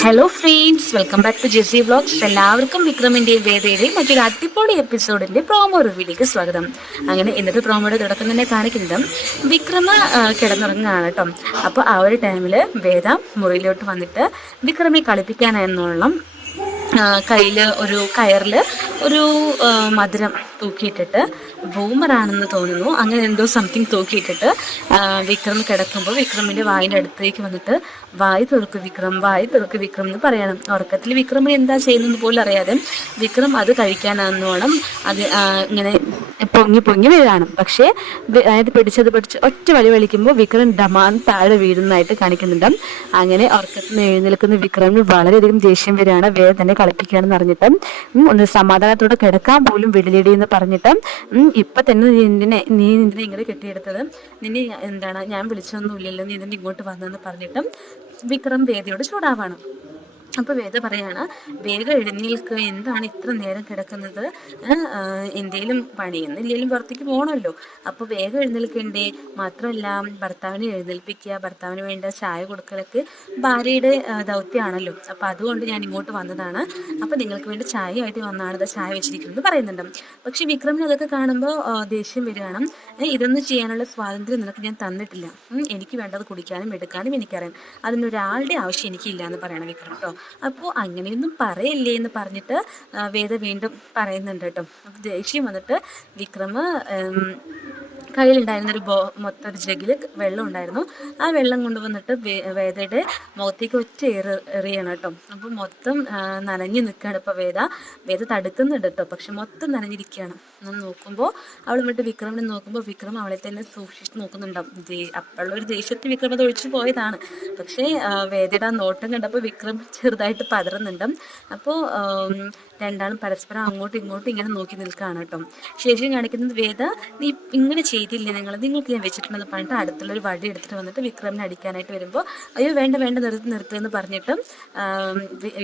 Hello friends, welcome back to JC vlogs. എല്ലാവർക്കും വിക്രമിൻ്റെയും വേദയുടെയും മറ്റൊരു അടിപൊളി എപ്പിസോഡിൻ്റെ പ്രോമോ റിവ്യൂയിലേക്ക് സ്വാഗതം. അങ്ങനെ ഇന്നത്തെ പ്രോമോയുടെ തുടക്കം തന്നെ കാണിക്കുന്നത് വിക്രമ കിടന്നുറങ്ങുകയാണ് കേട്ടോ. അപ്പോൾ ആ ഒരു ടൈമിൽ വേദ മുറിയിലോട്ട് വന്നിട്ട് വിക്രമെ കളിപ്പിക്കാനെന്നോളം കയ്യിൽ ഒരു കയറിൽ ഒരു മധുരം തൂക്കിയിട്ടിട്ട് ബൂമറാണെന്ന് തോന്നുന്നു, അങ്ങനെ എന്തോ സംതിങ് തൂക്കിയിട്ടിട്ട് വിക്രം കിടക്കുമ്പോൾ വിക്രമിൻ്റെ വായിൻ്റെ അടുത്തേക്ക് വന്നിട്ട് വായി തുറക്ക് വിക്രം, വായി തുറക്ക് വിക്രം എന്ന് പറയണം. ഉറക്കത്തിൽ വിക്രമിന് എന്താ ചെയ്യുന്നത് പോലും അറിയാതെ വിക്രം അത് കഴിക്കാനാന്നോണം അത് ഇങ്ങനെ പൊങ്ങി പൊങ്ങി വീഴാണ്. പക്ഷേ അതായത് പിടിച്ച് ഒറ്റ വലിക്കുമ്പോൾ വിക്രം ഡമാൻ താഴെ വീഴുന്നതായിട്ട് കാണിക്കുന്നുണ്ട്. അങ്ങനെ ഉറക്കത്തിൽ നിന്ന് എഴുന്നേൽക്കുന്ന വിക്രമിന് വളരെയധികം ദേഷ്യം വരികയാണ്. വേദന തന്നെ കളിപ്പിക്കുകയാണെന്ന് അറിഞ്ഞിട്ട് ഒന്ന് സമാധാനത്തോടെ കിടക്കാൻ പോലും വിടലിടി എന്ന് പറഞ്ഞിട്ട് ഇപ്പൊ തന്നെ നീ എന്തിനെ ഇങ്ങനെ കെട്ടിയെടുത്തത്, നിന്നെ എന്താണ് ഞാൻ വിളിച്ചൊന്നുമില്ലല്ലോ, നീ ഇതിൻ്റെ ഇങ്ങോട്ട് വന്നതെന്ന് പറഞ്ഞിട്ടും വിക്രം വേദയോട് ചൂടാവാണ്. അപ്പോൾ വേദ പറയാണ്, വേഗം എഴുന്നേൽക്കുക, എന്താണ് ഇത്ര നേരം കിടക്കുന്നത്, എന്തേലും പണിയൊന്നുമില്ലെങ്കിലും പുറത്തേക്ക് പോകണമല്ലോ, അപ്പോൾ വേഗം എഴുന്നേൽക്കണ്ടേ. മാത്രമല്ല ഭർത്താവിനെ എഴുന്നേൽപ്പിക്കുക, ഭർത്താവിന് വേണ്ട ചായ കൊടുക്കലൊക്കെ ഭാര്യയുടെ ദൗത്യമാണല്ലോ. അപ്പോൾ അതുകൊണ്ട് ഞാൻ ഇങ്ങോട്ട് വന്നതാണ്, അപ്പോൾ നിങ്ങൾക്ക് വേണ്ടി ചായയായിട്ട് വന്നതാണ്, ഇത് ചായ വെച്ചിരിക്കുന്നത് പറയുന്നുണ്ട്. പക്ഷേ വിക്രമിന് അതൊക്കെ കാണുമ്പോൾ ദേഷ്യം വരികയാണ്. ഇതൊന്നും ചെയ്യാനുള്ള സ്വാതന്ത്ര്യം നിനക്ക് ഞാൻ തന്നിട്ടില്ല, എനിക്ക് വേണ്ടത് കുടിക്കാനും എടുക്കാനും എനിക്കറിയാം, അതിനൊരാളുടെ ആവശ്യം എനിക്കില്ല എന്ന് പറയണം വിക്രം കേട്ടോ. അപ്പോൾ അങ്ങനെയൊന്നും പറയല്ലേ എന്ന് പറഞ്ഞിട്ട് വേദ വീണ്ടും പറയുന്നുണ്ട് കേട്ടോ. ദേഷ്യം വന്നിട്ട് വിക്രമ കയ്യിലുണ്ടായിരുന്നൊരു മൊത്തം ഒരു ജഗിൽ വെള്ളം ഉണ്ടായിരുന്നു. ആ വെള്ളം കൊണ്ടുവന്നിട്ട് വേദയുടെ മുഖത്തേക്ക് ഒറ്റ എറിയണം കേട്ടോ. അപ്പോൾ മൊത്തം നനഞ്ഞു നിൽക്കുകയാണ്. ഇപ്പോൾ വേദ തടുക്കുന്നുണ്ട് കേട്ടോ, പക്ഷെ മൊത്തം നനഞ്ഞിരിക്കുകയാണ്. നോക്കുമ്പോൾ അവൾ വന്നിട്ട് വിക്രമിനെ നോക്കുമ്പോൾ വിക്രം അവളെ തന്നെ സൂക്ഷിച്ച് നോക്കുന്നുണ്ടാവും. അപ്പോഴൊരു ദേഷ്യത്തിൽ വിക്രം അത് ഒഴിച്ചു പോയതാണ്. പക്ഷേ വേദയുടെ ആ നോട്ടം കണ്ടപ്പോൾ വിക്രം ചെറുതായിട്ട് പതറുന്നുണ്ട്. അപ്പോൾ രണ്ടാളും പരസ്പരം അങ്ങോട്ടും ഇങ്ങോട്ടും ഇങ്ങനെ നോക്കി നിൽക്കുകയാണ് കേട്ടോ. ശേഷം കാണിക്കുന്നത്, വേദ നീ ഇങ്ങനെ ചെയ്തില്ലേ, നിങ്ങൾക്ക് ഞാൻ വെച്ചിട്ടുണ്ടെന്ന് പറഞ്ഞിട്ട് അടുത്തുള്ളൊരു വടി എടുത്തിട്ട് വന്നിട്ട് വിക്രമിനെ അടിക്കാനായിട്ട് വരുമ്പോൾ അയ്യോ വേണ്ട നിർത്തുമെന്ന് പറഞ്ഞിട്ടും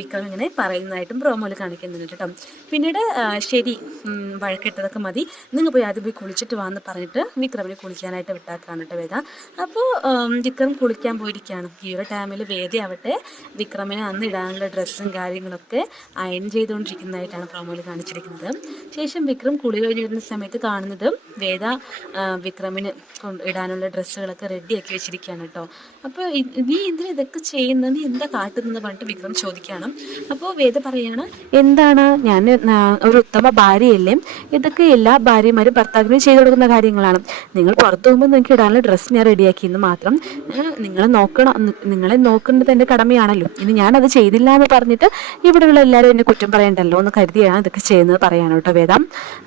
വിക്രം ഇങ്ങനെ പറയുന്നതായിട്ടും പ്രോമോയിൽ കാണിക്കുന്നുണ്ട് കേട്ടോ. പിന്നീട് ശരി വഴക്കിട്ടതൊക്കെ മതി, നിങ്ങൾ പോയി ആദ്യം പോയി കുളിച്ചിട്ട് വാന്ന് പറഞ്ഞിട്ട് വിക്രമിനെ കുളിക്കാനായിട്ട് വിട്ടാക്കാണ് കേട്ടോ വേദ. അപ്പോൾ വിക്രം കുളിക്കാൻ പോയിരിക്കുകയാണ്. ഈ ഒരു ടൈമിൽ വേദയാവട്ടെ വിക്രമിനെ അന്ന് ഇടാനുള്ള ഡ്രസ്സും കാര്യങ്ങളൊക്കെ അയൺ ചെയ്തുകൊണ്ടിരിക്കുന്നതായിട്ടാണ് പ്രോമോയിൽ കാണിച്ചിരിക്കുന്നത്. ശേഷം വിക്രം കുളി കഴിഞ്ഞ് വരുന്ന സമയത്ത് കാണുന്നത് വേദ വിക്രമിന് ഇടാനുള്ള ഡ്രസ്സുകളൊക്കെ റെഡിയാക്കി വെച്ചിരിക്കുകയാണ് കേട്ടോ. അപ്പോൾ നീ എന്തിനാ ഇതൊക്കെ ചെയ്യുന്നത്, നീ എന്താ കാട്ടുന്നത് പറഞ്ഞിട്ട് വിക്രം ചോദിക്കുകയാണ്. അപ്പോൾ വേദ പറയാണ്, എന്താണ് ഞാൻ ഒരു ഉത്തമ ഭാര്യയല്ലേ, ഇതൊക്കെ എല്ലാ ഭാര്യമാരും ഭർത്താവിനും ചെയ്തു കൊടുക്കുന്ന കാര്യങ്ങളാണ്. നിങ്ങൾ പുറത്തു പോകുമ്പോൾ നിങ്ങൾക്ക് ഇടാനുള്ള ഡ്രസ്സ് ഞാൻ റെഡിയാക്കിയെന്ന് മാത്രം, നിങ്ങളെ നോക്കേണ്ടത് എൻ്റെ കടമയാണല്ലോ. ഇനി ഞാനത് ചെയ്തില്ല എന്ന് പറഞ്ഞിട്ട് ഇവിടെയുള്ള എല്ലാവരും എന്നെ കുറ്റം പറയണ്ടല്ലോ എന്ന് കരുതിയാണ് ഇതൊക്കെ ചെയ്യുന്നത് പറയാണ് കേട്ടോ വേദ.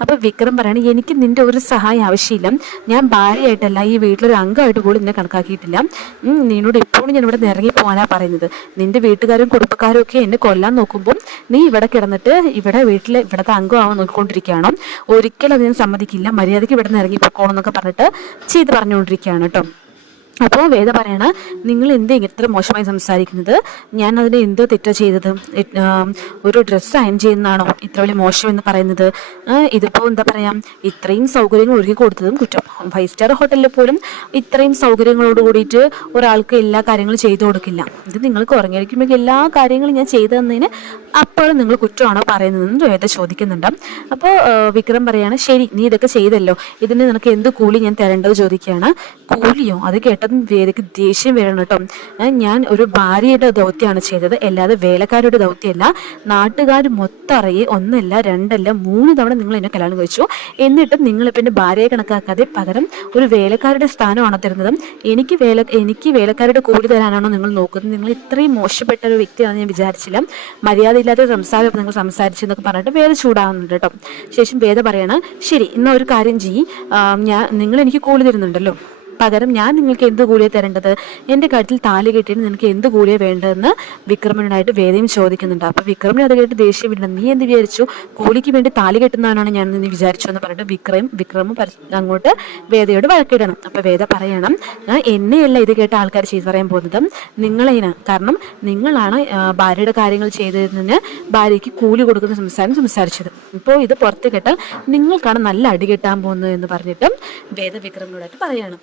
അപ്പോൾ വിക്രം പറയാണ്, എനിക്ക് നിൻ്റെ ഒരു സഹായം ആവശ്യമില്ല, ഞാൻ ഭാര്യയായിട്ടല്ല ഈ വീട്ടിലൊരു അംഗമായിട്ട് പോലും നിന്നെ കണക്കാക്കിയിട്ടില്ല. നിന്നോട് എപ്പോഴും ഞാൻ ഇവിടെ നിന്ന് ഇറങ്ങി പോകാനാണ് പറയുന്നത്. നിന്റെ വീട്ടുകാരും കുടുംബക്കാരും ഒക്കെ എന്നെ കൊല്ലാൻ നോക്കുമ്പോൾ നീ ഇവിടെ കിടന്നിട്ട് ഇവിടുത്തെ അംഗമാവാൻ നോക്കിക്കൊണ്ടിരിക്കുകയാണോ, ഒരിക്കലും അത് ഞാൻ സമ്മതിക്കില്ല, മര്യാദയ്ക്ക് ഇവിടെ നിന്ന് ഇറങ്ങി പോക്കോണം എന്നൊക്കെ പറഞ്ഞിട്ട് ചെയ്ത് പറഞ്ഞുകൊണ്ടിരിക്കുകയാണ് കേട്ടോ. അപ്പോൾ വേദ പറയണ, നിങ്ങൾ എന്തേ ഇത്ര മോശമായി സംസാരിക്കുന്നത്, ഞാൻ അതിന് എന്തോ തെറ്റാ ചെയ്തത്, ഒരു ഡ്രസ്സ് അയൺ ചെയ്യുന്നതാണോ ഇത്ര വലിയ മോശം എന്ന് പറയുന്നത്, ഇതിപ്പോൾ എന്താ പറയാ, ഇത്രയും സൗകര്യങ്ങൾ ഒരുക്കി കൊടുത്തതും കുറ്റം. 5 സ്റ്റാർ ഹോട്ടലിൽ പോലും ഇത്രയും സൗകര്യങ്ങളോട് കൂടിയിട്ട് ഒരാൾക്ക് എല്ലാ കാര്യങ്ങളും ചെയ്തു കൊടുക്കില്ല. ഇത് നിങ്ങൾക്ക് ഉറങ്ങിയിരിക്കുമ്പോൾ എല്ലാ കാര്യങ്ങളും ഞാൻ ചെയ്തു തന്നതിന് അപ്പോഴും നിങ്ങൾ കുറ്റമാണോ പറയുന്നതെന്ന് വേദ ചോദിക്കുന്നുണ്ട്. അപ്പോൾ വിക്രം പറയാണ്, ശരി നീ ഇതൊക്കെ ചെയ്തല്ലോ, ഇതിന് നിനക്ക് എന്ത് കൂലി ഞാൻ തരേണ്ടത് ചോദിക്കുകയാണ്. കൂലിയോ? അത് കേട്ടതും വേദയ്ക്ക് ദേഷ്യം വരണം കേട്ടോ. ഞാൻ ഒരു ഭാര്യയുടെ ദൗത്യമാണ് ചെയ്തത്, അല്ലാതെ വേലക്കാരുടെ ദൗത്യമല്ല. നാട്ടുകാർ മൊത്തം അറിയേ 1 അല്ല 2 അല്ല 3 തവണ നിങ്ങൾ എന്നെ കല്യാണം കഴിച്ചു, എന്നിട്ടും നിങ്ങളിപ്പോൾ എൻ്റെ ഭാര്യയെ കണക്കാക്കാതെ പകരം ഒരു വേലക്കാരുടെ സ്ഥാനമാണോ തരുന്നത്, എനിക്ക് വേലക്കാരുടെ കൂലി തരാനാണോ നിങ്ങൾ നോക്കുന്നത്, നിങ്ങൾ ഇത്രയും മോശപ്പെട്ട ഒരു വ്യക്തിയാണെന്ന് ഞാൻ വിചാരിച്ചില്ല, മര്യാദയില്ലാത്ത സംസാരം നിങ്ങൾ സംസാരിച്ചെന്നൊക്കെ പറഞ്ഞിട്ട് വേദ ചൂടാവുന്നുണ്ട് കേട്ടോ. ശേഷം വേദ പറയണം, ശരി എന്നാൽ ഒരു കാര്യം ചെയ്യ്, നിങ്ങൾ എനിക്ക് കൂലി തരുന്നുണ്ടല്ലോ, പകരം ഞാൻ നിങ്ങൾക്ക് എന്ത് കൂലിയാണ് തരേണ്ടത്, എൻ്റെ കഴുത്തിൽ താലി കെട്ടിയിട്ട് നിനക്ക് എന്ത് കൂലിയാണ് വേണ്ടതെന്ന് വിക്രമനായിട്ട് വേദയും ചോദിക്കുന്നുണ്ട്. അപ്പോൾ വിക്രമിന് അത് കേട്ട് ദേഷ്യം വരുന്നത്, നീ എന്ത് വിചാരിച്ചു, കൂലിക്ക് വേണ്ടി താലി കെട്ടുന്നവനാണ് ഞാൻ നീ വിചാരിച്ചു എന്ന് പറഞ്ഞിട്ട് വിക്രമും അങ്ങോട്ട് വേദയോട് വഴക്കിടണം. അപ്പോൾ വേദ പറയണം, എന്നെയല്ല ഇത് കേട്ട ആൾക്കാർ ചെയ്തു പറയാൻ പോകുന്നത്, നിങ്ങളെയാണ്, കാരണം നിങ്ങളാണ് ഭാര്യയുടെ കാര്യങ്ങൾ ചെയ്തതിന് ഭാര്യയ്ക്ക് കൂലി കൊടുക്കുന്ന സംസാരിച്ചത്. ഇപ്പോൾ ഇത് പുറത്ത് കേട്ടാൽ നിങ്ങൾക്കാണ് നല്ല അടി കെട്ടാൻ പോകുന്നത് എന്ന് പറഞ്ഞിട്ട് വേദ വിക്രമിനോടായിട്ട് പറയണം.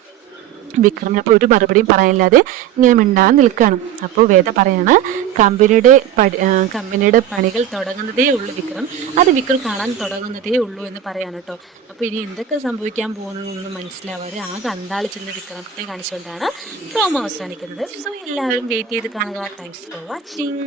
വിക്രമിനപ്പോൾ ഒരു മറുപടിയും പറയാനില്ലാതെ ഇങ്ങനെ മിണ്ടാൻ നിൽക്കുകയാണ്. അപ്പോൾ വേദ പറയാണ്, കമ്പനിയുടെ പണികൾ തുടങ്ങുന്നതേ ഉള്ളൂ വിക്രം, അത് വിക്രം കാണാൻ തുടങ്ങുന്നതേ ഉള്ളൂ എന്ന് പറയാൻ കേട്ടോ. അപ്പോൾ ഇനി എന്തൊക്കെ സംഭവിക്കാൻ പോകുന്നതൊന്നും മനസ്സിലാവാതെ ആകെ അന്താളിച്ചുള്ള വിക്രമത്തെ കാണിച്ചുകൊണ്ടാണ് പ്രോമോ അവസാനിക്കുന്നത്. സോ എല്ലാവരും വെയിറ്റ് ചെയ്ത് കാണുക. Thanks for watching.